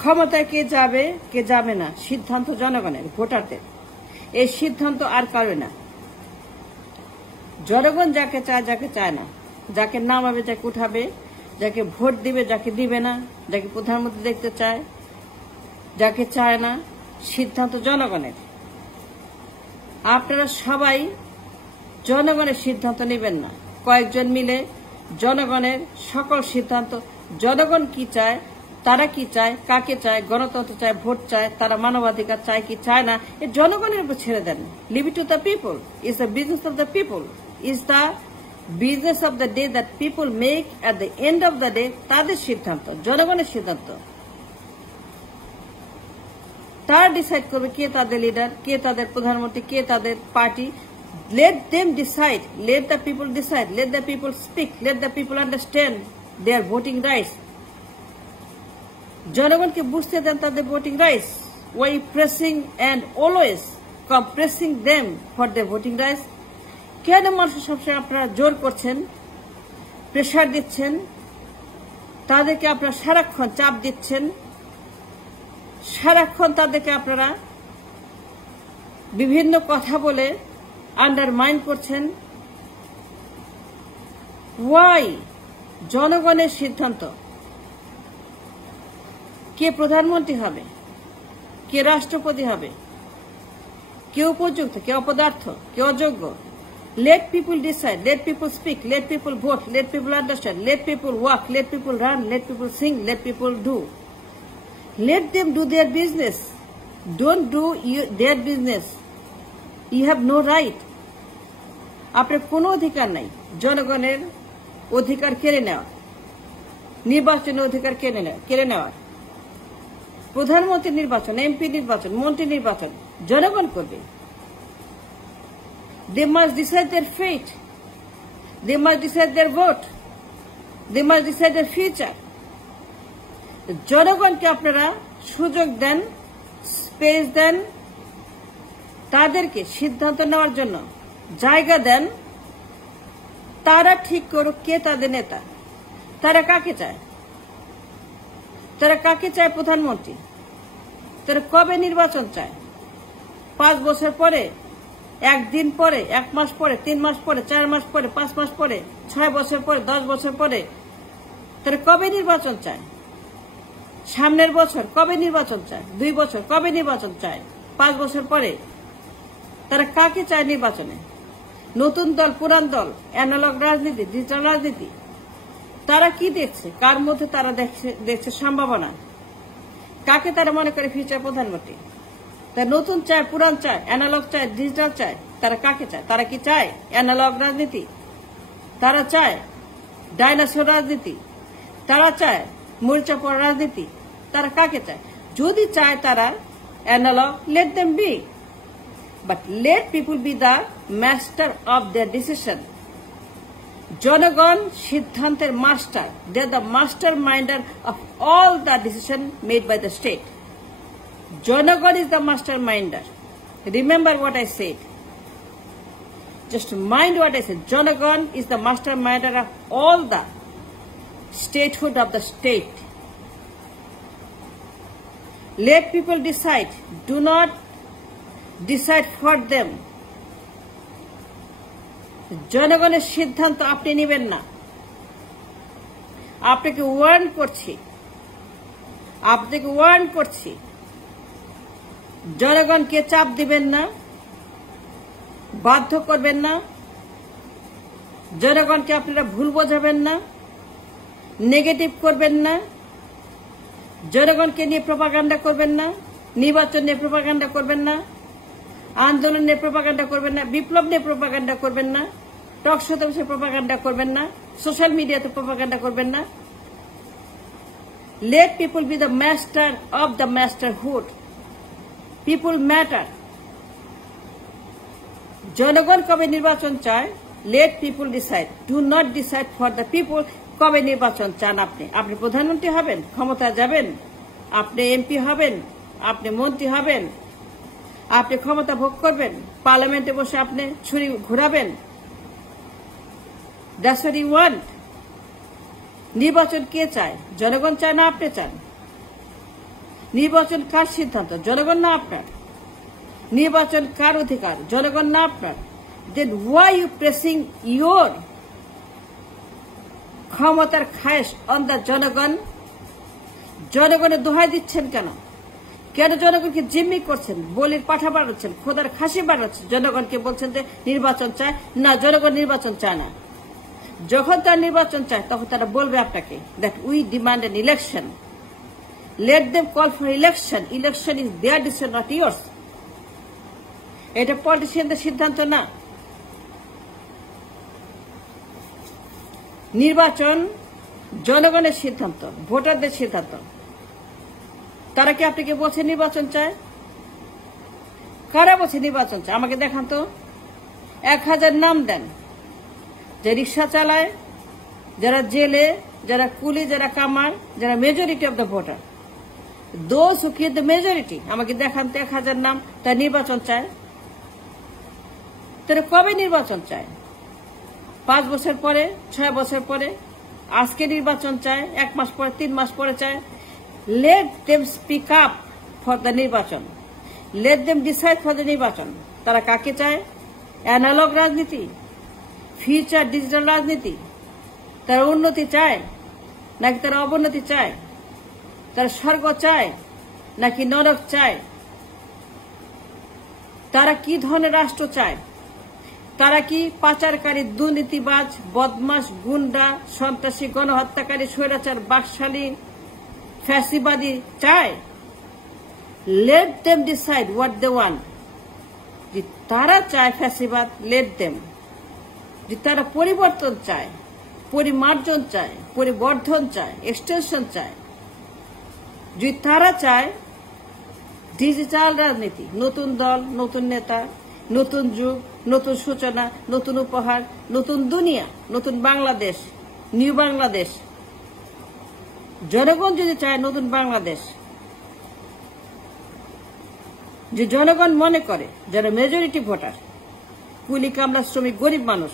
ক্ষমতায় কে যাবে কে যাবে না সিদ্ধান্ত জনগণের, ভোটারদের। এই সিদ্ধান্ত আর কারো না। জনগণ যাকে চায় যাকে চায় না, যাকে নামাবে যাকে উঠাবে, যাকে ভোট দিবে যাকে দিবে না, যাকে প্রধানমন্ত্রী দেখতে চায় যাকে চায় না, সিদ্ধান্ত জনগণের। আপনারা সবাই জনগণের সিদ্ধান্ত নেবেন না। কয়েকজন মিলে জনগণের সকল সিদ্ধান্ত, জনগণ কি চায়, তারা কি চায়, কাকে চায়, গণতন্ত্র চায়, ভোট চায়, তারা মানবাধিকার চায় কি চায় না, এ জনগণের উপর ছেড়ে দেন। Leave it to the people. Is the business of the people. Is the business of the day that people make at the end of the day. তাদের সিদ্ধান্ত, জনগণের সিদ্ধান্ত। তারা ডিসাইড করবে কে তাদের লিডার, কে তাদের প্রধানমন্ত্রী, কে তাদের party. Let them decide. Let the people decide. Let the people speak. Let the people understand their voting rights. জনগণকে বুঝতে দেন তাদের voting rights. Why pressing and always compressing them for their voting rights? কেন মানুষের সবসময় আপনারা জোর করছেন, pressure দিচ্ছেন, তাদেরকে আপনারা সারাক্ষণ চাপ দিচ্ছেন, সারাক্ষণ তাদেরকে আপনারা বিভিন্ন কথা বলে আন্ডারমাইন করছেন? ওয়াই? জনগণের সিদ্ধান্ত। কে প্রধানমন্ত্রী হবে, কে রাষ্ট্রপতি হবে, কে উপযুক্ত, কে অপদার্থ, কে অযোগ্য। Let people decide, let people speak, let people vote, let people understand, let people walk, let people run, let people sing, let people do. Let them do their business. Don't do their business. You have no right. আপনার কোনো অধিকার নাই জনগণের অধিকার কেড়ে নেওয়া, নির্বাচনের অধিকার কেড়ে নেওয়ার। প্রধানমন্ত্রী নির্বাচন, এমপি নির্বাচন, মন্ত্রী নির্বাচন জনগণ করবে। They must decide their fate. They must decide their vote. They must decide their future. জনগণকে আপনারা সুযোগ দেন, স্পেস দেন, তাদেরকে সিদ্ধান্ত নেওয়ার জন্য জায়গা দেন। তারা ঠিক করুক কে তাদের নেতা, তারা কাকে চায়, তারা কাকে চায় প্রধানমন্ত্রী, তারা কবে নির্বাচন চায়, 5 বছর পরে, 1 দিন পরে, 1 মাস পরে, 3 মাস পরে, 4 মাস পরে, 5 মাস পরে, 6 বছর পরে, 10 বছর পরে, তারা কবে নির্বাচন চায়? সামনের বছর কবে নির্বাচন চায়? 2 বছর কবে নির্বাচন চায়? 5 বছর পরে তারা কাকে চায় নির্বাচনে? নতুন দল, পুরান দল, অ্যানালগ রাজনীতি, ডিজিটাল রাজনীতি, তারা কি দেখছে? কার মধ্যে তারা দেখছে সম্ভাবনা? কাকে তারা মনে করে ফিউচার প্রধানমন্ত্রী? তারা নতুন চায়, পুরান চায়, অ্যানালগ চায়, ডিজিটাল চায়, তারা কাকে চায়? তারা কি চায় অ্যানালগ রাজনীতি? তারা চায় ডাইনোসর রাজনীতি? তারা চায় মরিচা পড়া রাজনীতি? তারা কাকে চায়? যদি চায় তারা analog, let them be, but let people be the master of their decision. জনগণ সিদ্ধান্তের master. They are the master minder of all the decision made by the state. জনগণ is the master minder. Remember what I said. Just mind what I said. Janagan is the masterminder of all the statehood of the state. Let people decide. Do not decide for them. জনগণের সিদ্ধান্ত আপনি নেবেন না। আপনাকে Warne করছি, জনগণকে চাপ দিবেন না, বাধ্য করবেন না, জনগণকে আপনারা ভুল বোঝাবেন না, নেগেটিভ করবেন না, জনগণকে নিয়ে প্রপাগান্ডা করবেন না, নির্বাচন নিয়ে প্রপাগান্ডা করবেন না, আন্দোলন নিয়ে প্রপাগান্ডা করবেন না, বিপ্লব নিয়ে প্রপাগান্ডা করবেন না, টক শোতে বসে প্রপাগান্ডা করবেন না, সোশ্যাল মিডিয়াতে প্রপাগান্ডা করবেন না। Let people be the master of the masterhood. People matter. জনগণ কবে নির্বাচন চায়, let people decide. Do not decide for the people. কবে নির্বাচন চান আপনি? আপনি প্রধানমন্ত্রী হবেন, ক্ষমতা যাবেন, আপনি এমপি হবেন, আপনি মন্ত্রী হবেন, আপনি ক্ষমতা ভোগ করবেন, পার্লামেন্টে বসে আপনি ছুরি ঘোরাবেন। That's what you want. নির্বাচন কে চায়? জনগণ চায় না আপনি চান? নির্বাচন কার সিদ্ধান্ত? জনগণ না আপনার? নির্বাচন কার অধিকার? জনগণ না আপনার? দেন ওয়াই ইউ প্রেসিং ইয়োর ক্ষমতার খায়েশ অন দ্য জনগণ? জনগণের দোহাই দিচ্ছেন কেন? কেন জনগণকে জিম্মি করছেন? বলির পাঠা বাড়াচ্ছেন, খোদার খাসি বাড়াচ্ছেন, জনগণকে বলছেন যে নির্বাচন চায় না। জনগণ নির্বাচন চায় না। যখন তারা নির্বাচন চায় তখন তারা বলবে আপনাকে that we demand N election. Let them call for election. Election is there decision, not yours. এটা পলিটিশিয়ানদের সিদ্ধান্ত না। নির্বাচন জনগণের সিদ্ধান্ত, ভোটারদের সিদ্ধান্ত। তারা কি আপনাকে বলছে নির্বাচন চায়? কারা বলছে নির্বাচন চায়? আমাকে দেখান তো। 1000 নাম দেন যে রিক্সা চালায়, যারা জেলে, যারা কুলি, যারা কামার, যারা majority of the voter, those who create the majority. আমাকে দেখান তো 1000 নাম। তারা নির্বাচন চায়? তারা কবে নির্বাচন চায়? 5 বছর পরে, 6 বছর পরে? আজকে নির্বাচন চায়? 1 মাস পরে, 3 মাস পরে চায়? Let them speak up for the নির্বাচন। Let them decide for the নির্বাচন। তারা কাকে চায়? অ্যানালগ রাজনীতি, ফিউচার ডিজিটাল রাজনীতি? তারা উন্নতি চায় নাকি তারা অবনতি চায়? তারা স্বর্গ চায় নাকি নরক চায়? তারা কি ধরনের রাষ্ট্র চায়? তারা কি পাচারকারী, দুর্নীতিবাজ, বদমাস, গুন্ডা, সন্ত্রাসী, গণহত্যাকারী, স্বৈরাচার, বাকশালী, ফ্যাসিবাদী চায়? Let them decide what they want. যে তারা চায় ফ্যাসিবাদ, লেট দেম। যে তারা পরিবর্তন চায়, পরিমার্জন চায়, পরিবর্ধন চায়, এক্সটেনশন চায়, যদি তারা চায় ডিজিটাল রাজনীতি, নতুন দল, নতুন নেতা, নতুন যুগ, নতুন সূচনা, নতুন উপহার, নতুন দুনিয়া, নতুন বাংলাদেশ, নিউ বাংলাদেশ। জনগণ যদি চায় নতুন বাংলাদেশ, যে জনগণ মনে করে যারা মেজরিটি ভোটার, কুলি কামলা শ্রমিক গরিব মানুষ,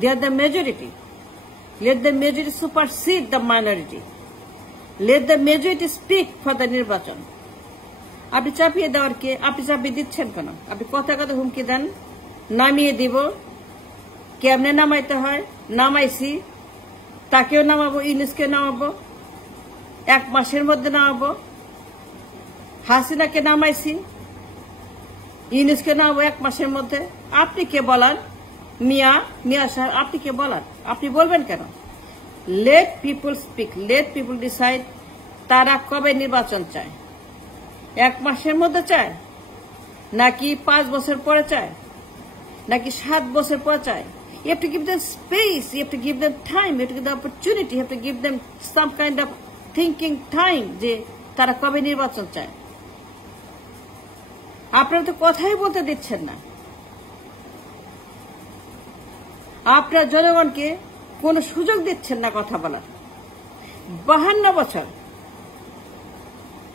they are the majority. Let the majority supersede the minority. Let the majority speak for the নির্বাচন। আপনি চাপিয়ে দেওয়ার কে? আপনি চাপিয়ে দিচ্ছেন কেন? আপনি কথা কথা হুমকি দেন, নামিয়ে দিব। কেমনে নামাইতে হয়? নামাইছি, তাকেও নামাবো, ইউনূসকে নামাবো, 1 মাসের মধ্যে নামাবো। হাসিনাকে নামাইছি, ইউনূসকে নামাবো 1 মাসের মধ্যে। আপনি কে বলার? মিয়া সাহেব, আপনি কে বলার? আপনি বলবেন কেন? Late people speak, let people decide. তারা কবে নির্বাচন চায়? 1 মাসের মধ্যে চায় নাকি 5 বছর পরে চায় নাকি 7 বছর পরে চায়? You have to give them space, you have to give them time, you have to give them opportunity, you have to give them some kind of thinking time যে তারা কবে নির্বাচন চায়। আপনারা তো কথাই বলতে দিচ্ছেন না। আপনারা জনগণকে কোন সুযোগ দিচ্ছেন না কথা বলার। 52 বছর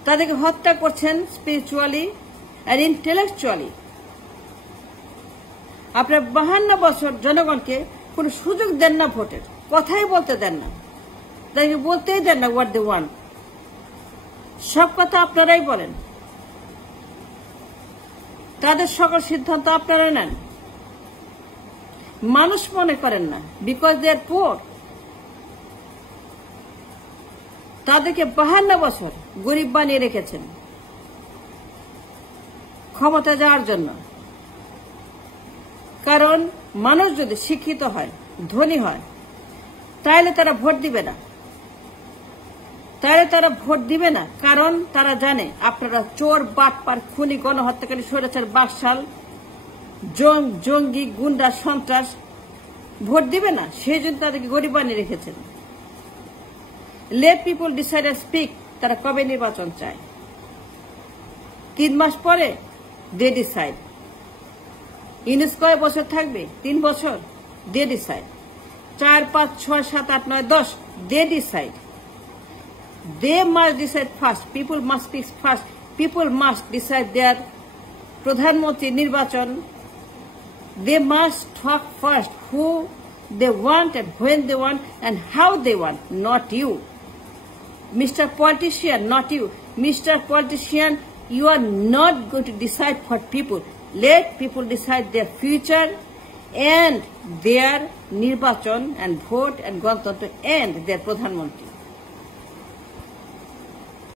তাদেরকে হত্যা করছেন স্পিরিচুয়ালি আর ইন্টেলেকচুয়ালি। আপনারা 52 বছর জনগণকে কোন সুযোগ দেন না, ভোটের কথাই বলতে দেন না, তাদেরকে বলতেই দেন না হোয়াট দে ওয়ান্ট। সব কথা আপনারাই বলেন, তাদের সকল সিদ্ধান্ত আপনারা নেন। মানুষ মনে করেন না, বিকজ দে আর পুয়ার। তাদেরকে 52 বছর গরিব বানিয়ে রেখেছেন ক্ষমতা যাওয়ার জন্য। কারণ মানুষ যদি শিক্ষিত হয়, ধনী হয়, তাহলে তারা ভোট দিবে না। কারণ তারা জানে আপনারা চোর, বাটপার, খুনি, গণহত্যাকারী, স্বৈরাচার, বাকশাল, জঙ্গি, গুন্ডা, সন্ত্রাস। ভোট দিবে না, সেই জন্য তাদেরকে গরিব বানিয়ে রেখেছেন। লেট পিপল ডিসাইড আর স্পিক। তারা কবে নির্বাচন চায়? 3 মাস পরে? দে ডিসাইড। ইউনূস কয় বছর থাকবে? 3 বছর? They decide. 4, 5, 6, 7, 8, 9, 10 they decide. They must decide first. People must speak first. People must decide their প্রধানমন্ত্রী নির্বাচন। They must talk first who they want and when they want and how they want, not you. Mr. Politician, not you. Mr. Politician, you are not going to decide for people. Let people decide their future and their nirbachon and vote and Ganatantra and their Pradhan Mantri.